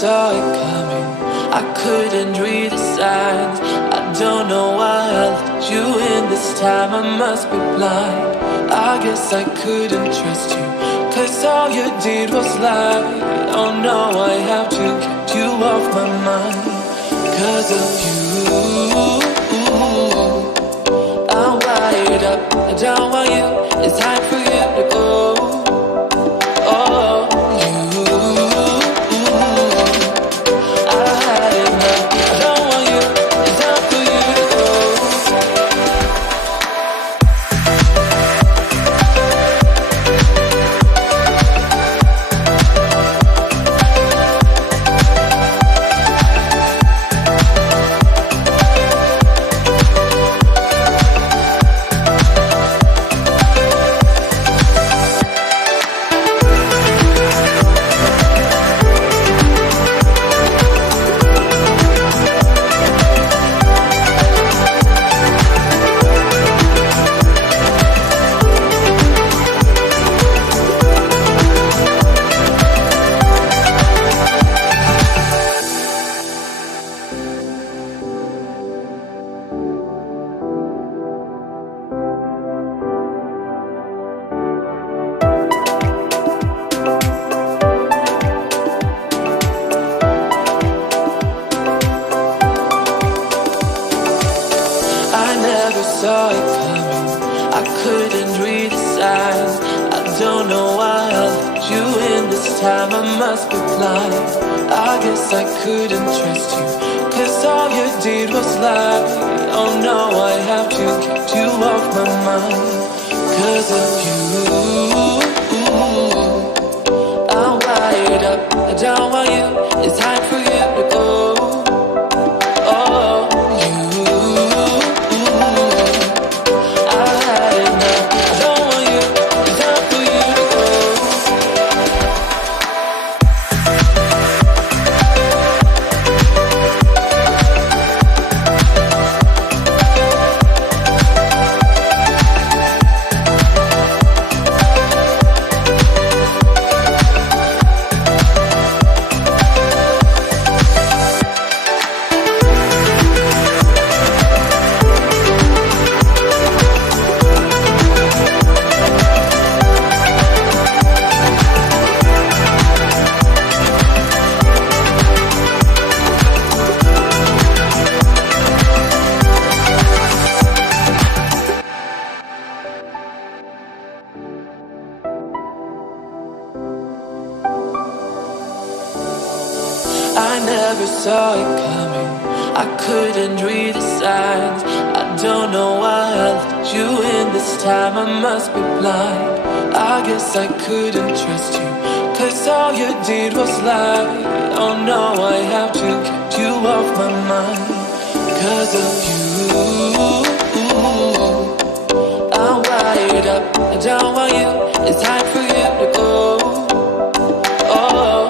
saw it coming. I couldn't read the signs. I don't know why I let you in this time. I must be blind. I guess I couldn't trust you, 'cause all you did was lie. Oh no, I have to get you off my mind. 'Cause of you, I'm wired up. I don't want you. It's time for you to go. Oh, you, I had enough. I don't want you. It's time for you to go. Saw it coming. I couldn't read the signs. I don't know why I let you in this time. I must be blind. I guess I couldn't trust you, 'cause all you did was lie. Oh no, I have to get you off my mind. 'Cause of you, I'm wired up. I don't want you. It's time for you to go. Oh, I never saw it coming. I couldn't read the signs. I don't know why I let you in this time. I must be blind. I guess I couldn't trust you, 'cause all you did was lie. Oh no, I have to get you off my mind. 'Cause of you, I'm wired up. I don't want you. It's time for you to go. Oh,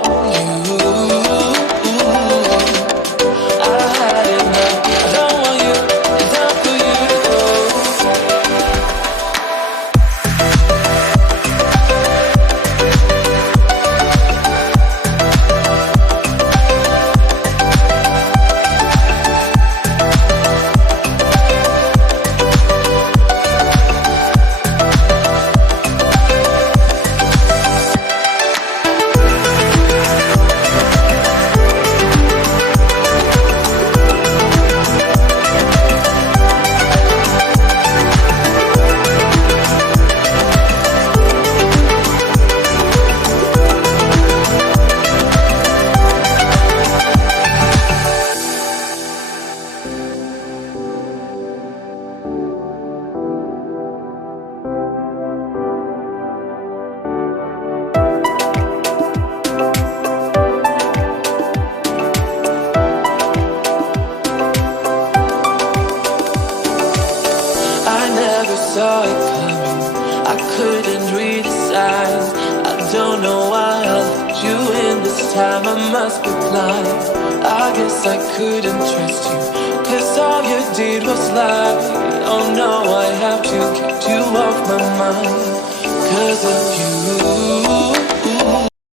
saw it coming. I couldn't read the signs. I don't know why I let you in this time. I must be blind. I guess I couldn't trust you, 'cause all you did was lie. Oh no, I have to get you off my mind. 'Cause of you.